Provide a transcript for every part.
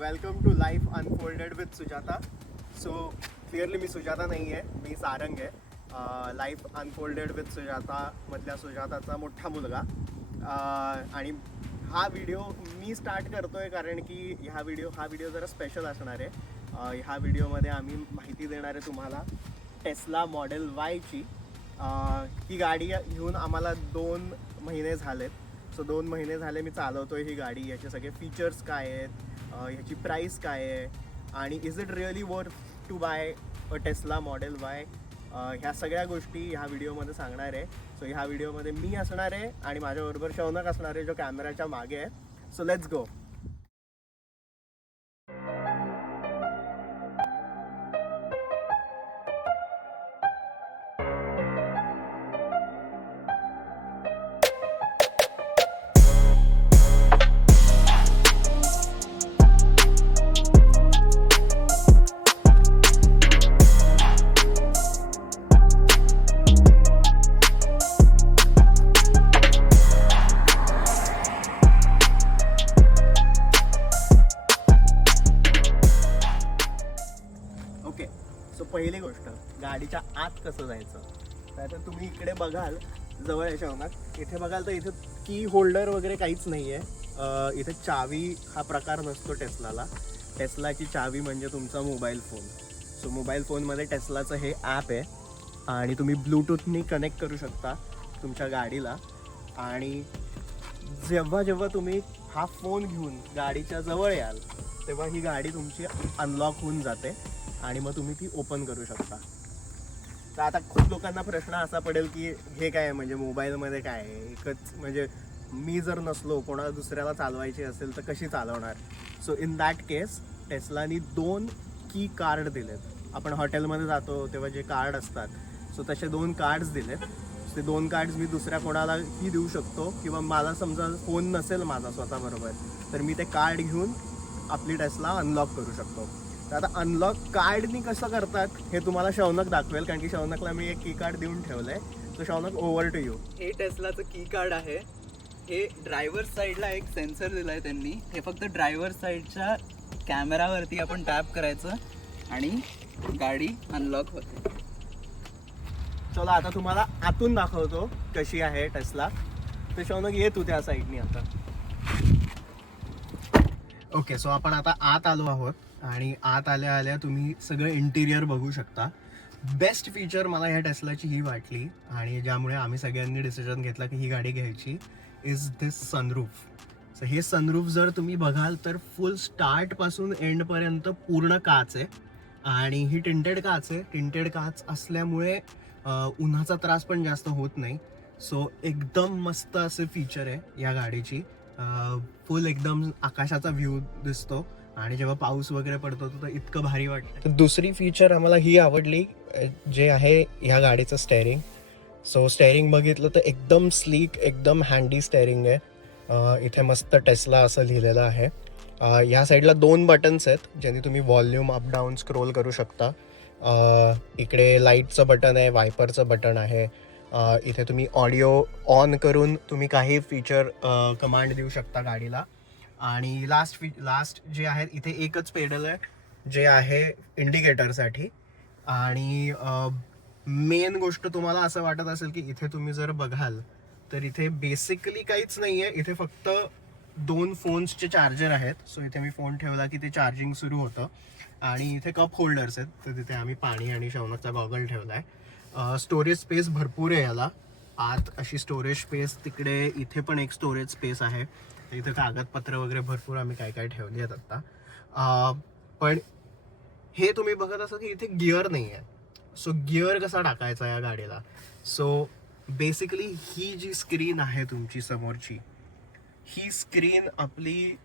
Welcome to life unfolded with Sujata. So clearly मी सुजाता नाही आहे, मी सारंग आहे. लाईफ अनफोल्डेड विथ सुजाता मधल्या सुजाताचा मोठा मुलगा. आणि हा व्हिडिओ मी स्टार्ट करतो आहे कारण की हा व्हिडिओ जरा स्पेशल असणार आहे. ह्या व्हिडिओमध्ये आम्ही माहिती देणार आहे तुम्हाला टेस्ला मॉडेल वायची. ही गाडी घेऊन आम्हाला 2 महिने झालेत. सो 2 महिने झाले मी चालवतो आहे ही गाडी. याचे सगळे फीचर्स काय आहेत, ह्याची प्राईस काय आहे आणि is it really worth to buy a Tesla model Y, ह्या सगळ्या गोष्टी ह्या व्हिडिओमध्ये सांगणार आहे. सो ह्या व्हिडिओमध्ये मी असणार आहे आणि माझ्याबरोबर शौनक असणार आहे जो कॅमेऱ्याच्या मागे आहे. So let's go. Okay, so पहिली गोष्ट, गाडीच्या आत कसं जायचं. तर आता तुम्ही इकडे बघाल, जवळ आहे शौनक, इथे बघाल तर इथे की होल्डर वगैरे काहीच नाही आहे. इथे चावी हा प्रकार नसतो टेस्लाला. टेस्लाची चावी म्हणजे तुमचा मोबाईल फोन. सो मोबाईल फोनमध्ये टेस्लाचं हे ॲप आहे आणि तुम्ही ब्लूटूथनी कनेक्ट करू शकता तुमच्या गाडीला. आणि जेव्हा तुम्ही हा फोन घेऊन गाडीच्या जवळ याल तेव्हा ही गाडी तुमची अनलॉक होऊन जाते आणि मग तुम्ही ती ओपन करू शकता. तर आता खूप लोकांना प्रश्न असा पडेल की हे काय म्हणजे मोबाईलमध्ये काय आहे, एकच म्हणजे मी जर नसलो कोणाला दुसऱ्याला चालवायची असेल तर कशी चालवणार. सो इन दॅट केस टेस्लानी 2 की कार्ड दिलेत. आपण हॉटेलमध्ये जातो तेव्हा जे कार्ड असतात, सो तसे 2 कार्ड्स दिलेत. ते 2 कार्ड्स मी दुसऱ्या कोणालाही देऊ शकतो किंवा मला समजा फोन नसेल माझा स्वतःबरोबर तर मी ते कार्ड घेऊन आपली टेस्ला अनलॉक करू शकतो. तर आता अनलॉक कार्डनी कसं करतात हे तुम्हाला शौनक दाखवेल कारण की शौनकला मी एक की कार्ड देऊन ठेवलं आहे. तर शौनक, ओव्हर टू यू. हे टेस्लाचं की कार्ड आहे. हे ड्रायव्हर साईडला एक सेन्सर दिला आहे त्यांनी. हे फक्त ड्रायव्हर साईडच्या कॅमेरावरती आपण टॅप करायचं आणि गाडी अनलॉक होते. चला आता तुम्हाला आतून दाखवतो कशी आहे टेस्ला. तर शौनक ये तू त्या साईडनी आता. ओके, सो आपण आता आत आलो आहोत आणि आत आल्या आल्या तुम्ही सगळं इंटिरियर बघू शकता. बेस्ट फीचर मला ह्या टेस्लाची ही वाटली आणि ज्यामुळे आम्ही सगळ्यांनी डिसिजन घेतला की ही गाडी घ्यायची इज दिस सनरूफ. सो हे सनरूफ जर तुम्ही बघाल तर फुल स्टार्टपासून एंडपर्यंत पूर्ण काच आहे आणि ही टिंटेड काच आहे. टिंटेड काच असल्यामुळे उन्हाचा त्रास पण जास्त होत नाही. सो एकदम मस्त असं फीचर आहे या गाडीची. फुल एकदम आकाशाचा व्ह्यू दिसतो आणि जेव्हा पाऊस वगैरे पडतो तर इतकं भारी वाटतं. दुसरी फीचर आम्हाला ही आवडली जे आहे ह्या गाडीचं स्टेअरिंग. सो स्टेअरिंग बघितलं तर एकदम स्लीक, एकदम हँडी स्टेअरिंग आहे. इथे मस्त टेस्ला असं लिहिलेलं आहे. ह्या साईडला 2 बटन्स आहेत ज्यांनी तुम्ही व्हॉल्यूम अप डाऊन स्क्रोल करू शकता. इकडे लाईटचं बटन आहे, वायपरचं बटन आहे. इथे तुम्ही ऑडिओ ऑन करून तुम्ही काही फीचर कमांड देऊ शकता गाडीला. आणि लास्ट जे आहे इथे एकच पेडल आहे जे आहे इंडिकेटरसाठी. आणि मेन गोष्ट तुम्हाला असं वाटत असेल की इथे तुम्ही जर बघाल तर इथे बेसिकली काहीच नाही आहे. इथे फक्त 2 फोन्सचे चार्जर आहेत. सो इथे मी फोन ठेवला की ते चार्जिंग सुरू होतं. आणि इथे कप होल्डर्स आहेत तर तिथे आम्ही पाणी आणि शौनकचा गॉगल ठेवला आहे. स्टोरेज स्पेस भरपूर आहे याला. आत अशी स्टोरेज स्पेस, तिकडे इथे पण एक स्टोरेज स्पेस आहे. इथे कागदपत्र वगैरे भरपूर आम्ही काय काय ठेवली आहेत आत्ता. पण हे तुम्ही बघत असाल की इथे गिअर नाही आहे. सो गिअर कसा टाकायचा या गाडीला. सो बेसिकली ही जी स्क्रीन आहे तुमची समोरची, ही स्क्रीन आपली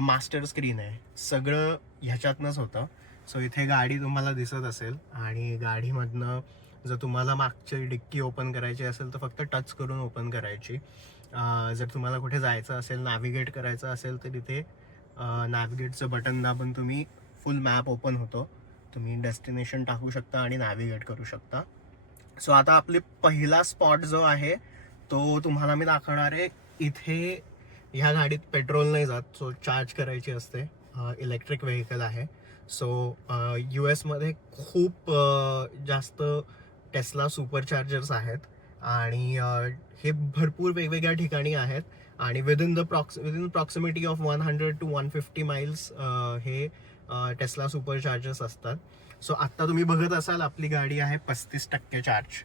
मास्टर स्क्रीन आहे. सगळं ह्याच्यातनंच होतं. सो इथे गाडी तुम्हाला दिसत असेल आणि गाडीमधनं जर तुम्हाला मागची डिक्की ओपन करायची असेल तर फक्त टच करून ओपन करायची. जर तुम्हाला कुठे जायचं असेल, नॅव्हिगेट करायचं असेल तर इथे नॅव्हिगेटचं बटन दाबून तुम्ही फुल मॅप ओपन होतो. तुम्ही डेस्टिनेशन टाकू शकता आणि नॅव्हिगेट करू शकता. सो आता आपली पहिला स्पॉट जो आहे तो तुम्हाला मी दाखवणार आहे. इथे ह्या गाडीत पेट्रोल नाही जात, सो चार्ज करायची असते. इलेक्ट्रिक व्हेकल आहे. सो US मध्ये खूप जास्त टेस्ला सुपरचार्जर्स आहेत आणि हे भरपूर वेगवेगळ्या ठिकाणी आहेत आणि within proximity of 100 to 150 miles हे टेस्ला सुपरचार्जर्स असतात. सो आत्ता तुम्ही बघत असाल आपली गाडी आहे 35% चार्ज.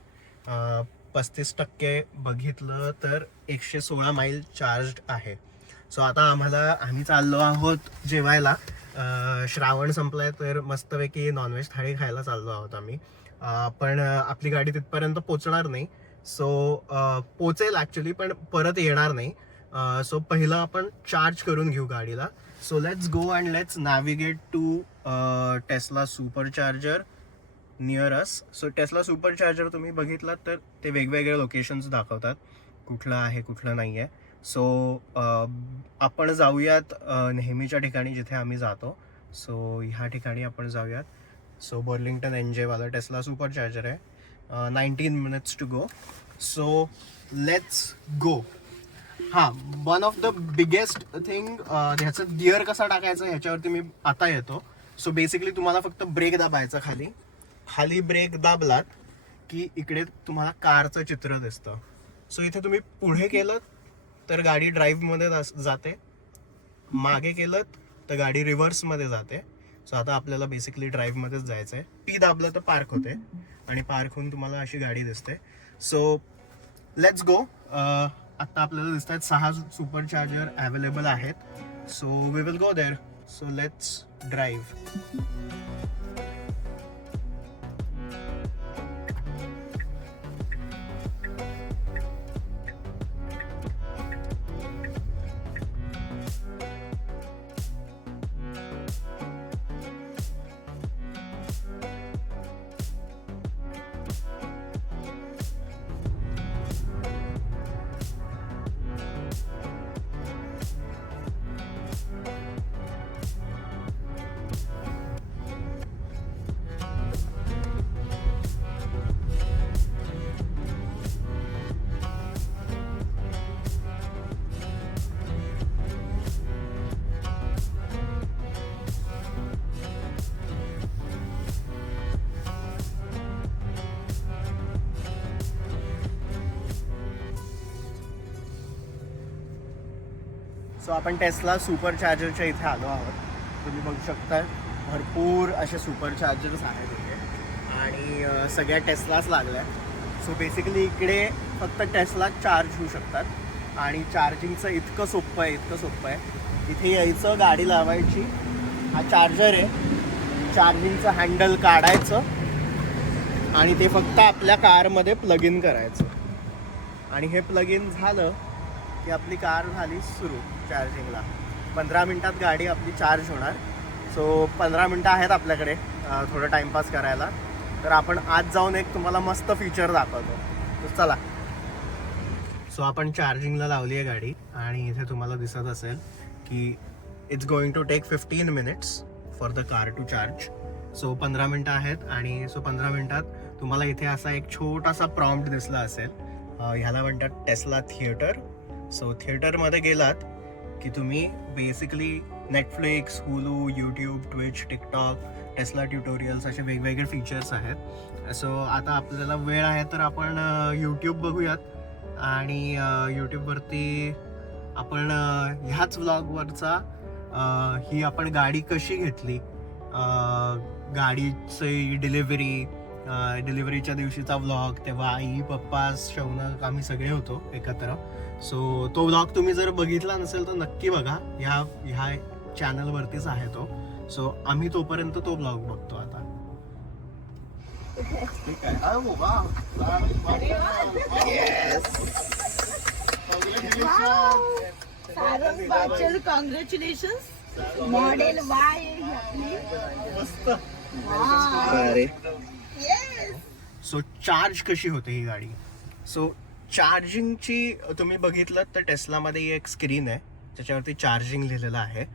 35% बघितलं तर 116 माइल चार्ज आहे. सो आता आम्ही चाललो आहोत जेवायला. श्रावण संपलाय तर मस्तपैकी नॉनव्हेज थाळी खायला चाललो आहोत आम्ही. पण आपली गाडी तिथपर्यंत पोचणार नाही. सो पोचेल ॲक्च्युली पण परत येणार नाही. सो पहिलं आपण चार्ज करून घेऊ गाडीला. So let's go and let's navigate to Tesla supercharger near us. So Tesla supercharger तुम्ही बघितलात तर ते वेगवेगळे लोकेशन्स दाखवतात, कुठलं आहे कुठलं नाही आहे. सो आपण जाऊयात नेहमीच्या ठिकाणी जिथे आम्ही जातो. सो ह्या ठिकाणी आपण जाऊयात. सो बर्लिंग्टन NJ वाला टेस्ला सुपरचार्जर आहे. 19 minutes to go. So let's go. हां, one of the biggest thing, ह्याचं गिअर कसा टाकायचं ह्याच्यावरती मी आता येतो. सो बेसिकली तुम्हाला फक्त ब्रेक दाबायचा. खाली ब्रेक दाबलात की इकडे तुम्हाला कारचं चित्र दिसतं. सो इथे तुम्ही पुढे केलं तर गाडी ड्राईव्हमध्ये जाते, मागे केलं तर गाडी रिव्हर्समध्ये जाते. सो आता आपल्याला बेसिकली ड्राईव्हमध्येच जायचं आहे. P दाबलं तर पार्क होते आणि पार्क होऊन तुम्हाला अशी गाडी दिसते. So let's go. आत्ता आपल्याला दिसत आहेत 6 सुपरचार्जर अवेलेबल आहेत. So we will go there. So let's drive. So आपण टेस्ला सुपरचार्जरच्या इथे आलो आहोत. तुम्ही बघू शकता भरपूर असे सुपरचार्जर्स आहेत इथे आणि सगळ्या टेस्लाच लागल्या. सो बेसिकली इकडे फक्त टेस्ला चार्ज होऊ शकतात आणि चार्जिंगचं इतकं सोपं आहे. इथे यायचं, गाडी लावायची, हा चार्जर आहे, चार्जिंगचं हँडल काढायचं आणि ते फक्त आपल्या कारमध्ये प्लग इन करायचं आणि हे प्लग इन झालं की आपली कार झाली सुरू चार्जिंगला. 15 मिनटात गाडी आपली चार्ज होणार. सो 15 मिनटं आहेत आपल्याकडे थोडं टाईमपास करायला. तर आपण आज जाऊन एक तुम्हाला मस्त फीचर दाखवतो. तर चला. सो आपण चार्जिंगला लावली आहे गाडी आणि इथे तुम्हाला दिसत असेल की it's going to take 15 minutes for the car to charge. So 15 मिनटं आहेत आणि सो 15 मिनटात तुम्हाला इथे असा एक छोटासा प्रॉम्प्ट दिसला असेल. ह्याला म्हणतात टेस्ला थिएटर. सो थिएटरमध्ये गेलात की तुम्ही basically Netflix, Hulu, YouTube, Twitch, TikTok, Tesla tutorials असे वेगवेगळे फीचर्स आहेत. सो आता आपल्याला वेळ आहे तर आपण यूट्यूब बघूयात आणि यूट्यूबवरती आपण ह्याच व्लॉगवरचा ही आपण गाडी कशी घेतली, गाडीची डिलिव्हरीच्या दिवशीचा व्लॉग, तेव्हा आई, पप्पा, शौनक आम्ही सगळे होतो एकत्र. सो तो व्लॉग तुम्ही जर बघितला नसेल तर नक्की बघा. ह्या चॅनलवरतीच आहे तो. सो आम्ही तोपर्यंत तो व्लॉग बघतो आता. ठीक आहे. Congratulations. Model Y so charge कशी होते ही गाडी. सो चार्जिंगची तुम्ही बघितलं तर टेस्लामध्ये एक स्क्रीन आहे त्याच्यावरती चार्जिंग लिहिलेलं आहे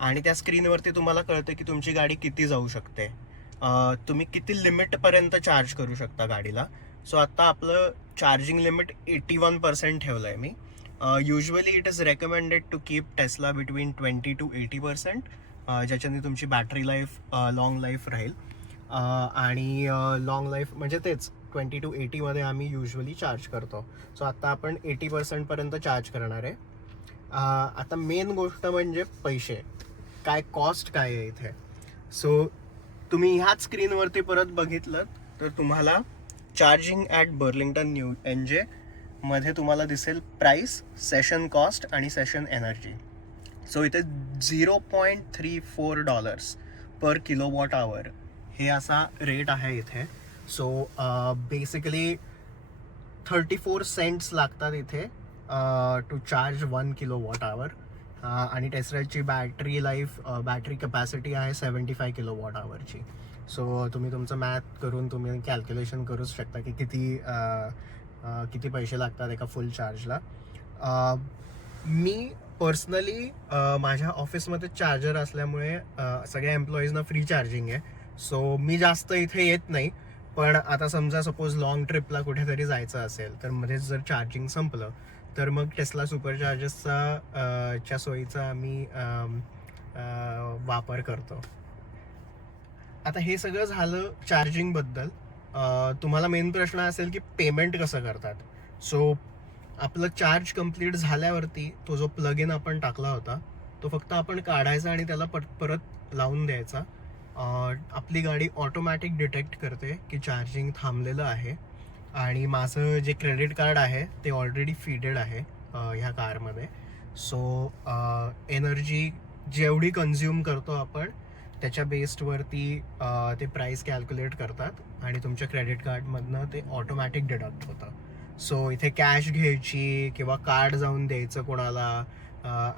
आणि त्या स्क्रीनवरती तुम्हाला कळतं की तुमची गाडी किती जाऊ शकते, तुम्ही किती लिमिटपर्यंत चार्ज करू शकता गाडीला. सो आत्ता आपलं चार्जिंग लिमिट 81% ठेवलं आहे मी. Usually it is recommended to keep Tesla between 20 to 80%. ज्याच्याने तुमची बॅटरी लाईफ लॉंग लाईफ राहील. आणि लॉंग लाईफ म्हणजे तेच 20 to 80मध्ये आम्ही युजली चार्ज करतो. सो आता आपण 80% चार्ज करणार आहे. आता मेन गोष्ट म्हणजे पैसे, काय कॉस्ट काय आहे इथे. सो तुम्ही ह्याच स्क्रीनवरती परत बघितलं तर तुम्हाला charging at Burlington new NJ मध्ये तुम्हाला दिसेल प्राईस, सेशन कॉस्ट आणि सेशन एनर्जी. सो इथे $0.34 पर किलोवॉट आवर हे असा रेट आहे इथे. सो बेसिकली 34 सेंट्स लागतात इथे टू चार्ज 1 किलोवॉट आवर. आणि टेस्लाची बॅटरी लाईफ, बॅटरी कॅपॅसिटी आहे 75 किलोवॉट आवरची. सो तुम्ही तुमचं मॅथ करून तुम्ही कॅल्क्युलेशन करूच शकता की किती पैसे लागतात एका फुल चार्जला. मी पर्सनली माझ्या ऑफिसमध्ये चार्जर असल्यामुळे सगळ्या एम्प्लॉईजना फ्री चार्जिंग आहे. सो मी जास्त इथे येत नाही. पण आता समजा सपोज लॉंग ट्रिपला कुठेतरी जायचं असेल तर मध्येच जर चार्जिंग संपलं तर मग टेस्ला सुपरचार्जर्सचा च्या सोयीचा आम्ही वापर करतो. आता हे सगळं झालं चार्जिंगबद्दल. तुम्हाला मेन प्रश्न असेल की पेमेंट कसं करतात. सो आपलं चार्ज कंप्लीट झाल्यावरती तो जो प्लग इन आपण टाकला होता तो फक्त आपण काढायचा आणि त्याला परत लावून द्यायचा. आपली गाडी ऑटोमॅटिक डिटेक्ट करते की चार्जिंग थांबलेलं आहे. आणि माझं जे क्रेडिट कार्ड आहे ते ऑलरेडी फीडेड आहे ह्या कारमध्ये. सो एनर्जी जेवढी कन्झ्युम करतो आपण त्याच्या बेस्डवरती ते प्राईस कॅल्क्युलेट करतात आणि तुमच्या क्रेडिट कार्डमधनं ते ऑटोमॅटिक डिडक्ट होतं. सो इथे कॅश घ्यायची किंवा कार्ड जाऊन द्यायचं कोणाला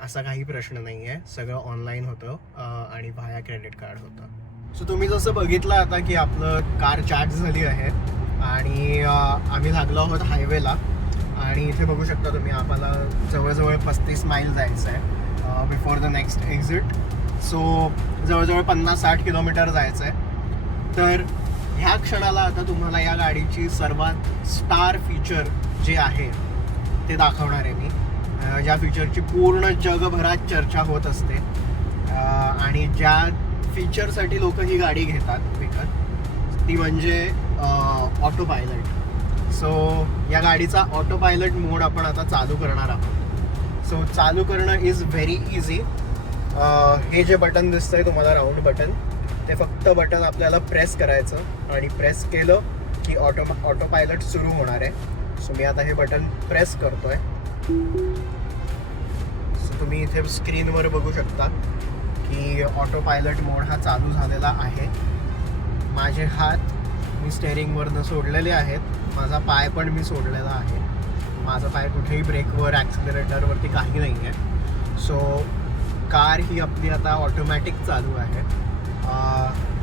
असा काही प्रश्न नाही आहे. सगळं ऑनलाईन होतं आणि व्हाया क्रेडिट कार्ड होतं. सो तुम्ही जसं बघितलं आता की आपलं कार चार्ज झाली आहे आणि आम्ही लागलो आहोत हायवेला. आणि इथे बघू शकता तुम्ही आम्हाला जवळजवळ 35 माईल जायचं आहे before the next exit. So जवळजवळ 50-60 किलोमीटर जायचं आहे. तर ह्या क्षणाला आता तुम्हाला या गाडीची सर्वात स्टार फीचर जे आहे ते दाखवणार आहे मी. ज्या फीचरची पूर्ण जगभरात चर्चा होत असते आणि ज्या फीचरसाठी लोक ही गाडी घेतात विकत, ती म्हणजे ऑटो पायलट. सो या गाडीचा ऑटो पायलट मोड आपण आता चालू करणार आहोत. सो चालू करणं इज व्हेरी इझी. हे जे बटन दिसतंय तुम्हाला राऊंड बटन, ते फक्त बटन आपल्याला प्रेस करायचं आणि प्रेस केलं की ऑटो पायलट सुरू होणार आहे. सो मी आता हे बटन प्रेस करतोय. सो तुम्ही इथे स्क्रीनवर बघू शकता की ऑटो पायलट मोड हा चालू झालेला आहे. माझे हात मी स्टेअरिंगवरनं सोडलेले आहेत. माझा पाय पण मी सोडलेला आहे. माझा पाय कुठेही ब्रेकवर ॲक्सिलरेटरवरती काही नाही आहे. सो कार ही आपली आता ऑटोमॅटिक चालू आहे.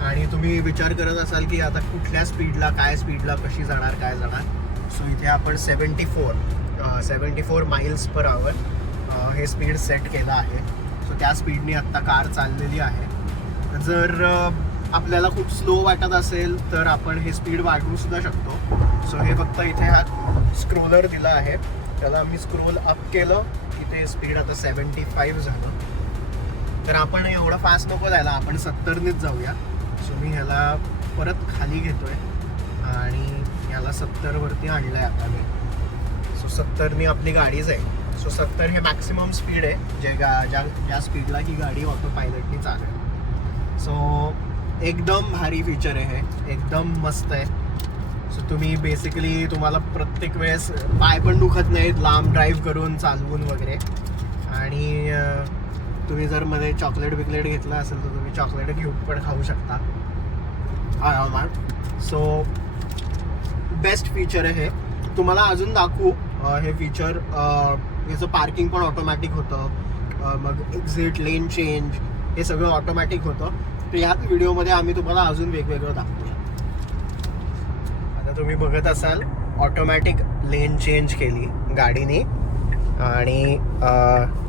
आणि तुम्ही विचार करत असाल की आता कुठल्या स्पीडला, काय स्पीडला, कशी जाणार, काय जाणार. सो इथे आपण 74 माइल्स पर आवर हे स्पीड सेट केलं आहे. सो त्या स्पीडने आत्ता कार चाललेली आहे. जर आपल्याला खूप स्लो वाटत असेल तर आपण हे स्पीड वाढवू सुद्धा शकतो. सो हे फक्त इथे हा स्क्रोलर दिला आहे, त्याला आम्ही स्क्रोल अप केलं की ते स्पीड आता 75 झालं. तर आपण एवढं फास्ट नको जायला, आपण 70नीच जाऊया. सो मी ह्याला परत खाली घेतोय आणि ह्याला 70वरती आणलं आहे आता मी. सो 70नी आपली गाडी जाईल. सो 70 हे मॅक्सिमम स्पीड आहे ज्या स्पीडला ही गाडी ऑटो पायलटनी चालेल. सो एकदम भारी फीचर आहे हे, एकदम मस्त आहे. सो तुम्ही बेसिकली तुम्हाला प्रत्येक वेळेस पाय पण दुखत नाहीत लांब ड्राईव्ह करून, चालवून वगैरे. आणि तुम्ही जर मध्ये चॉकलेट बिकलेट घेतलं असेल तर तुम्ही चॉकलेट घेऊन पण खाऊ शकता आरामात. सो बेस्ट फीचर आहे हे. तुम्हाला अजून दाखवू हे फीचर. याचं पार्किंग पण ऑटोमॅटिक होतं, मग एक्झिट, लेन चेंज हे सगळं ऑटोमॅटिक होतं. तर ह्याच व्हिडिओमध्ये आम्ही तुम्हाला अजून वेगवेगळं दाखवूया. आता तुम्ही बघत असाल ऑटोमॅटिक लेन चेंज केली गाडीने आणि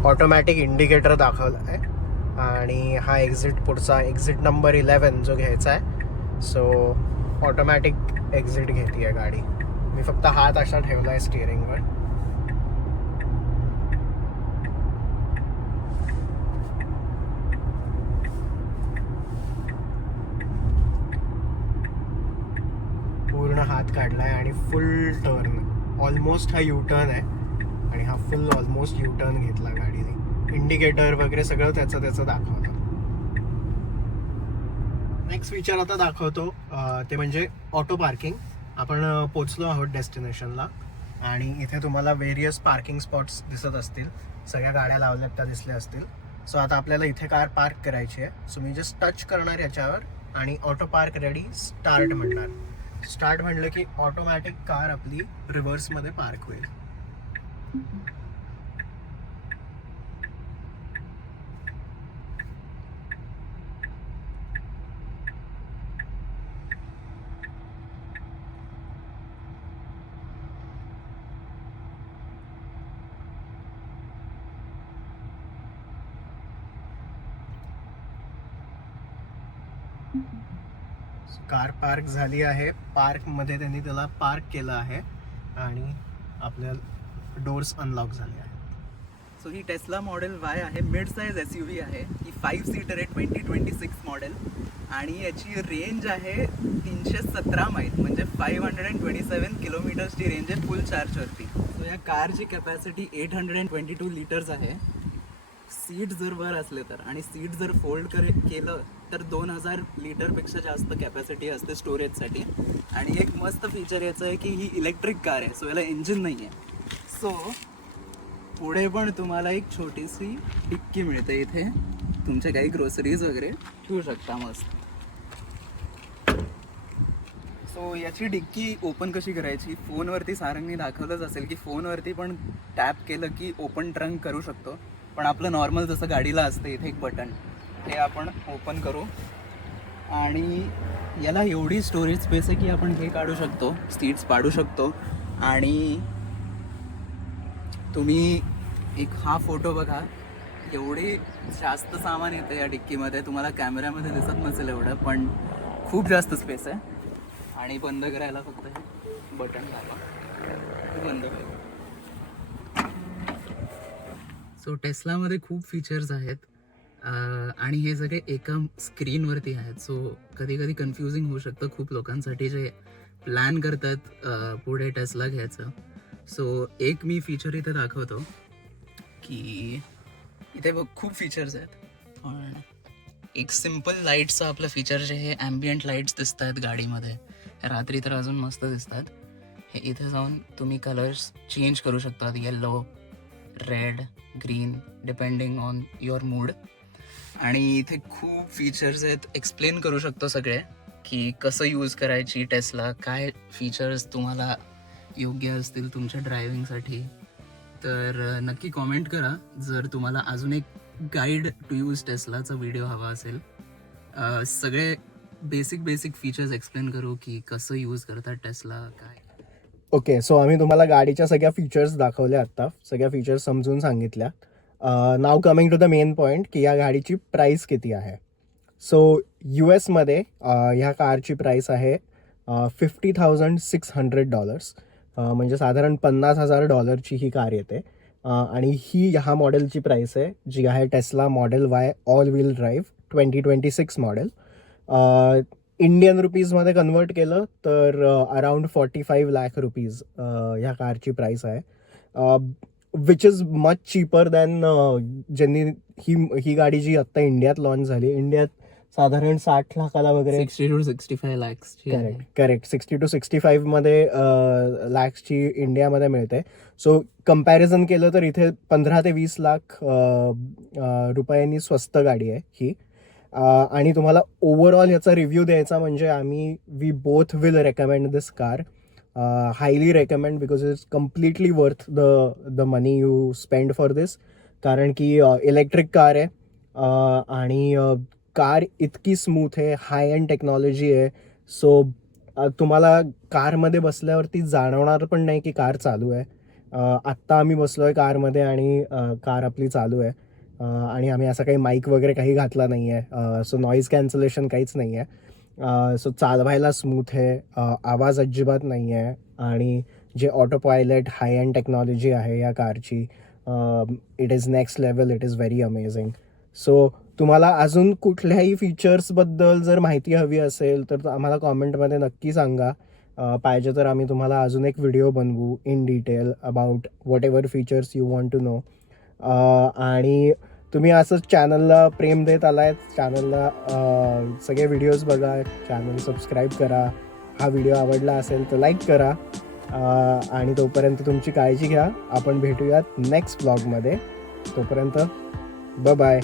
ऑटोमॅटिक इंडिकेटर दाखवला आहे. आणि हा एक्झिट, पुढचा एक्झिट नंबर 11 जो घ्यायचा आहे. सो ऑटोमॅटिक एक्झिट घेते आहे गाडी. मी फक्त हात असा ठेवला आहे स्टिअरिंगवर. आत काढलाय आणि फुल टर्न, ऑलमोस्ट हा यू टर्न आहे आणि हा फुल ऑलमोस्ट यू टर्न घेतला गाडीने. इंडिकेटर वगैरे सगळं त्याचं दाखवलं. नेक्स्ट फीचर आता दाखवतो ते म्हणजे ऑटो पार्किंग. आपण पोचलो आहोत डेस्टिनेशनला आणि इथे तुम्हाला वेरियस पार्किंग स्पॉट्स दिसत असतील, सगळ्या गाड्या लावल्यात त्या दिसल्या असतील. सो आता आपल्याला इथे कार पार्क करायची आहे. सो मी जस्ट टच करणार याच्यावर आणि ऑटो पार्क रेडी स्टार्ट म्हणणार. स्टार्ट म्हणलं की ऑटोमॅटिक कार आपली रिव्हर्समध्ये पार्क होईल. कार पार्क झाली आहे. पार्क मध्ये त्यांनी त्याला पार्क केलं आहे आणि आपल्या डोर्स अनलॉक झाले आहेत. सो ही टेस्ला मॉडेल वाय आहे, मिड साईज SUV आहे. ही 5 सीटर आहे, 2026 मॉडेल आणि याची रेंज आहे 317 मैल, म्हणजे 527 किलोमीटर्सची रेंज आहे फुल चार्जवरती. सो या कारची कॅपॅसिटी 822 लिटर्स आहे. सीट जर वर असले तर आणि सीट जर फोल्ड केलं तर 2000 लिटरपेक्षा जास्त कॅपॅसिटी असते स्टोरेजसाठी. आणि एक मस्त फीचर याचं आहे की ही इलेक्ट्रिक कार आहे, सो याला इंजिन नाही आहे. सो पुढे पण तुम्हाला एक छोटीशी डिक्की मिळते, इथे तुमच्या काही ग्रोसरीज वगैरे ठेवू शकता मस्त. सो याची डिक्की ओपन कशी करायची, फोनवरती सारंगनी दाखवलंच असेल की फोनवरती पण टॅप केलं की ओपन ट्रंक करू शकतो. पण आपलं नॉर्मल जसं गाडीला असतं इथे एक बटन, हे आपण ओपन करू आणि याला एवढी स्टोरेज स्पेस आहे की आपण हे काढू शकतो, सीट्स पाडू शकतो. आणि तुम्ही एक हा फोटो बघा, एवढी जास्त सामान येतं या डिक्कीमध्ये. तुम्हाला कॅमेऱ्यामध्ये दिसत नसेल एवढं, पण खूप जास्त स्पेस आहे. आणि बंद करायला फक्त हे बटन दाबा, बंद करायला. सो टेस्लामध्ये खूप फीचर्स आहेत आणि हे सगळे एका स्क्रीनवरती आहेत. सो कधी कधी कन्फ्युजिंग होऊ शकतं खूप लोकांसाठी जे प्लॅन करतात पुढे टेस्ला घ्यायचं. सो एक मी फीचर इथे दाखवतो की इथे बघ खूप फीचर्स आहेत. पण एक सिम्पल लाईटचं आपलं फीचर जे हे ॲम्बियंट लाईट्स दिसत आहेत गाडीमध्ये, रात्री तर अजून मस्त दिसतात. हे इथे जाऊन तुम्ही कलर्स चेंज करू शकता, yellow, red, green, depending on your mood. आणि इथे खूप फीचर्स आहेत, एक्सप्लेन करू शकतो सगळे की कसं यूज करायची टेस्ला, काय फीचर्स तुम्हाला योग्य असतील तुमच्या ड्रायव्हिंगसाठी. तर नक्की कॉमेंट करा जर तुम्हाला अजून एक गाईड टू यूज टेस्लाचा व्हिडिओ हवा असेल. सगळे बेसिक फीचर्स एक्सप्लेन करू की कसं यूज करतात टेस्ला, काय. ओके, सो आम्ही तुम्हाला गाडीच्या सगळ्या फीचर्स दाखवल्या आत्ता, सगळ्या फीचर्स समजून सांगितल्या. Now coming to the main point की या गाडीची प्राईस किती आहे. सो US मध्ये ह्या कारची प्राईस आहे $50,600, म्हणजे साधारण $50,000 ही कार येते. आणि ही ह्या मॉडेलची प्राईस आहे जी आहे Tesla model Y all wheel drive 2026 model. Indian रुपीजमध्ये कन्वर्ट केलं तर अराउंड 45 लाख रुपीज ह्या कारची प्राईस आहे, which is much cheaper than ज्यांनी ही गाडी जी आत्ता इंडियात लॉन्च झाली, इंडियात साधारण 60 लाखाला वगैरे, 60 to 65 lakhs. करेक्ट 60 to 65 मध्ये लॅक्सची इंडियामध्ये मिळते. सो कम्पॅरिझन केलं तर इथे 15 ते 20 लाख रुपयांनी स्वस्त गाडी आहे ही. आणि तुम्हाला ओव्हरऑल याचा रिव्ह्यू द्यायचा म्हणजे we both will recommend this car, highly recommend, because it's completely worth the money you spend for this. कारण की इलेक्ट्रिक कार आहे आणि कार इतकी स्मूथ आहे, हाय एंड टेक्नॉलॉजी आहे. सो तुम्हाला कारमध्ये बसल्यावरती जाणवणार पण नाही की कार चालू आहे. आत्ता आम्ही बसलो आहे कारमध्ये आणि कार आपली चालू आहे आणि आम्ही असं काही माईक वगैरे काही घातला नाही आहे. सो नॉईज कॅन्सलेशन काहीच नाही आहे. सो चालवायला स्मूथ आहे, आवाज अजिबात नाही आहे. आणि जे ऑटो पायलट हाय एंड टेक्नॉलॉजी आहे या कारची, it is next level, it is very amazing. So तुम्हाला अजून कुठल्याही फीचर्सबद्दल जर माहिती हवी असेल तर आम्हाला कॉमेंटमध्ये नक्की सांगा. पाहिजे तर आम्ही तुम्हाला अजून एक व्हिडिओ बनवू in detail about whatever features you want to know. आणि तुम्ही असंच चॅनलला प्रेम देत आलाय, चॅनलला सगळे व्हिडिओज बघा, चॅनल सबस्क्राईब करा. हा व्हिडिओ आवडला असेल तर लाईक करा. आणि तोपर्यंत तुमची काळजी घ्या. आपण भेटूयात नेक्स्ट ब्लॉगमध्ये. तोपर्यंत बाय.